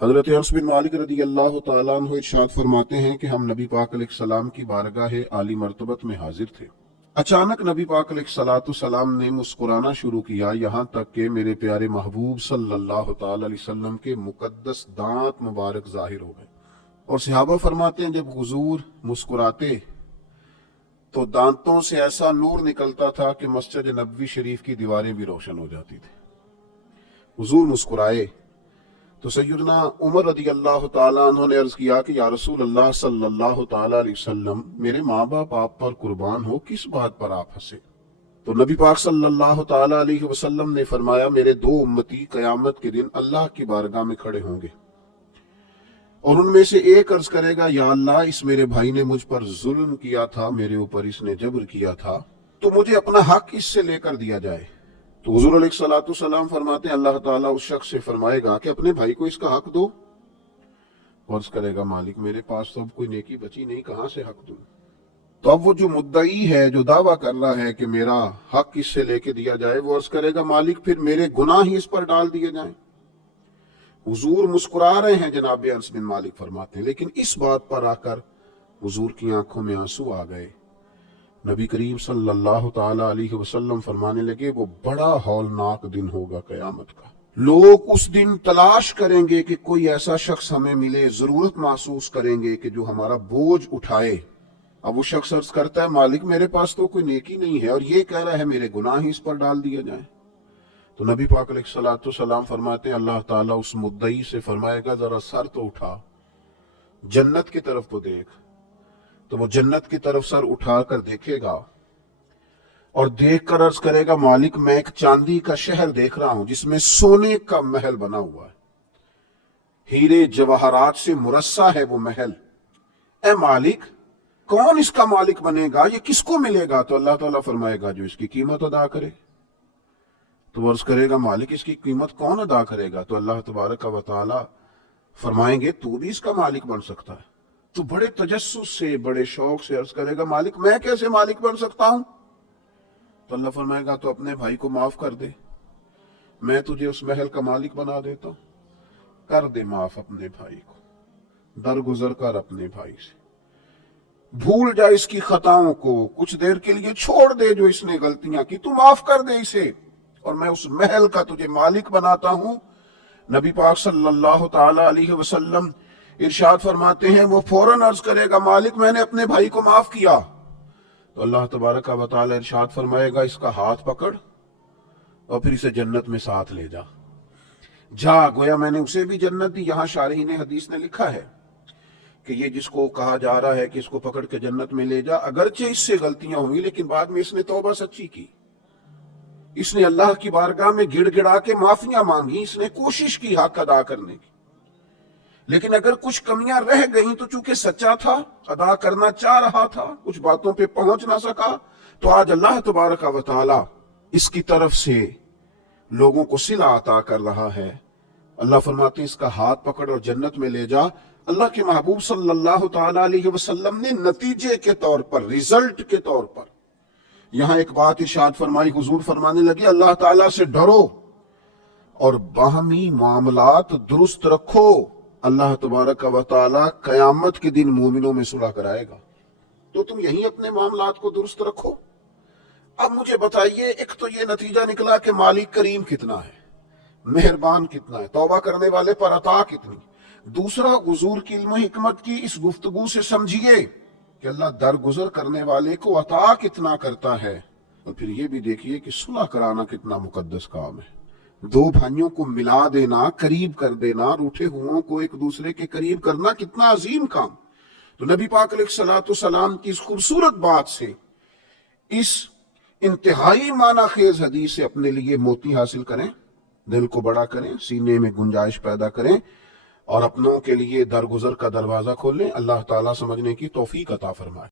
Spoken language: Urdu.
حضرت انس بن مالک رضی اللہ تعالیٰ عنہ ارشاد فرماتے ہیں کہ ہم نبی پاک علیہ السلام کی بارگاہ عالی مرتبت میں حاضر تھے۔ اچانک نبی پاک علیہ السلام نے مسکرانا شروع کیا، یہاں تک کہ میرے پیارے محبوب صلی اللہ تعالی علیہ وسلم کے مقدس دانت مبارک ظاہر ہو گئے۔ اور صحابہ فرماتے ہیں جب حضور مسکراتے تو دانتوں سے ایسا نور نکلتا تھا کہ مسجد نبوی شریف کی دیواریں بھی روشن ہو جاتی تھی۔ حضور مسکرائے تو سیدنا عمر رضی اللہ تعالیٰ عنہ نے عرض کیا کہ یا رسول اللہ صلی اللہ تعالیٰ علیہ وسلم، میرے ماں باپ آپ پر قربان ہو، کس بات پر آپ ہنسے؟ تو نبی پاک صلی اللہ تعالیٰ علیہ وسلم نے فرمایا، میرے دو امتی قیامت کے دن اللہ کی بارگاہ میں کھڑے ہوں گے اور ان میں سے ایک عرض کرے گا، یا اللہ، اس میرے بھائی نے مجھ پر ظلم کیا تھا، میرے اوپر اس نے جبر کیا تھا، تو مجھے اپنا حق اس سے لے کر دیا جائے۔ تو حضور علیہ السلام فرماتے ہیں اللہ تعالیٰ اس شخص سے فرمائے گا کہ اپنے بھائی کو اس کا حق دو، اور عرض کرے گا، مالک میرے پاس تو اب کوئی نیکی بچی نہیں، کہاں سے حق دوں؟ تو اب وہ جو مدعی ہے، جو دعویٰ کر رہا ہے کہ میرا حق اس سے لے کے دیا جائے، وہ عرض کرے گا، مالک پھر میرے گناہ ہی اس پر ڈال دیے جائیں۔ حضور مسکرا رہے ہیں، جناب انس بن مالک فرماتے ہیں، لیکن اس بات پر آ کر حضور کی آنکھوں میں آنسو آ گئے۔ نبی کریم صلی اللہ تعالی علیہ وسلم فرمانے لگے، وہ بڑا ہولناک دن ہوگا قیامت کا۔ لوگ اس دن تلاش کریں گے کہ کوئی ایسا شخص ہمیں ملے، ضرورت محسوس کریں گے کہ جو ہمارا بوجھ اٹھائے۔ اب وہ شخص عرض کرتا ہے، مالک میرے پاس تو کوئی نیکی نہیں ہے، اور یہ کہہ رہا ہے میرے گناہ ہی اس پر ڈال دیے جائیں۔ تو نبی پاک علیہ السلام فرماتے ہیں اللہ تعالیٰ اس مدعی سے فرمائے گا، ذرا سر تو اٹھا، جنت کی طرف تو دیکھ۔ تو وہ جنت کی طرف سر اٹھا کر دیکھے گا اور دیکھ کر عرض کرے گا، مالک میں ایک چاندی کا شہر دیکھ رہا ہوں جس میں سونے کا محل بنا ہوا ہے، ہیرے جواہرات سے مرصع ہے وہ محل۔ اے مالک، کون اس کا مالک بنے گا؟ یہ کس کو ملے گا؟ تو اللہ تعالیٰ فرمائے گا، جو اس کی قیمت ادا کرے۔ تو وہ عرض کرے گا، مالک اس کی قیمت کون ادا کرے گا؟ تو اللہ تبارک و تعالیٰ فرمائیں گے، تو بھی اس کا مالک بن سکتا ہے۔ تو بڑے تجسس سے، بڑے شوق سے عرض کرے گا، مالک میں کیسے مالک بن سکتا ہوں؟ تو اللہ فرمائے گا، تو اپنے بھائی کو معاف کر دے، میں تجھے اس محل کا مالک بنا دیتا ہوں۔ کر دے معاف اپنے بھائی کو، درگزر کر اپنے بھائی سے، بھول جا اس کی خطاؤں کو، کچھ دیر کے لیے چھوڑ دے جو اس نے غلطیاں کی، تو معاف کر دے اسے، اور میں اس محل کا تجھے مالک بناتا ہوں۔ نبی پاک صلی اللہ تعالی علیہ وسلم ارشاد فرماتے ہیں، وہ فوراً عرض کرے گا، مالک میں نے اپنے بھائی کو معاف کیا۔ تو اللہ تبارک و تعالی ارشاد فرمائے گا، اس کا ہاتھ پکڑ اور پھر اسے جنت میں ساتھ لے جا۔ جا، گویا میں نے اسے بھی جنت دی۔ یہاں شارحین حدیث نے لکھا ہے کہ یہ جس کو کہا جا رہا ہے کہ اس کو پکڑ کے جنت میں لے جا، اگرچہ اس سے غلطیاں ہوئی لیکن بعد میں اس نے توبہ سچی کی، اس نے اللہ کی بارگاہ میں گڑ گڑا کے معافیاں مانگی، اس نے کوشش کی حق ادا کرنے کی، لیکن اگر کچھ کمیاں رہ گئیں تو چونکہ سچا تھا، ادا کرنا چاہ رہا تھا، کچھ باتوں پہ پہنچ نہ سکا، تو آج اللہ تبارک و تعالی اس کی طرف سے لوگوں کو صلہ عطا کر رہا ہے۔ اللہ فرماتے ہیں، اس کا ہاتھ پکڑ اور جنت میں لے جا۔ اللہ کے محبوب صلی اللہ تعالی علیہ وسلم نے نتیجے کے طور پر، ریزلٹ کے طور پر یہاں ایک بات ارشاد فرمائی۔ حضور فرمانے لگے، اللہ تعالیٰ سے ڈرو اور باہمی معاملات درست رکھو، اللہ تبارک و تعالیٰ قیامت کے دن مومنوں میں صلح کرائے گا، تو تم یہیں اپنے معاملات کو درست رکھو۔ اب مجھے بتائیے، ایک تو یہ نتیجہ نکلا کہ مالک کریم کتنا ہے، مہربان کتنا ہے، توبہ کرنے والے پر عطا کتنی۔ دوسرا، حضور کی علم و حکمت کی اس گفتگو سے سمجھیے کہ اللہ درگزر کرنے والے کو عطا کتنا کرتا ہے، اور پھر یہ بھی دیکھیے کہ صلح کرانا کتنا مقدس کام ہے۔ دو بھائیوں کو ملا دینا، قریب کر دینا، روٹھے ہوں کو ایک دوسرے کے قریب کرنا کتنا عظیم کام۔ تو نبی پاک علیہ السلام کی اس خوبصورت بات سے، اس انتہائی معنی خیز حدیث سے اپنے لیے موتی حاصل کریں، دل کو بڑا کریں، سینے میں گنجائش پیدا کریں، اور اپنوں کے لیے درگزر کا دروازہ کھولیں۔ اللہ تعالیٰ سمجھنے کی توفیق عطا فرمائے۔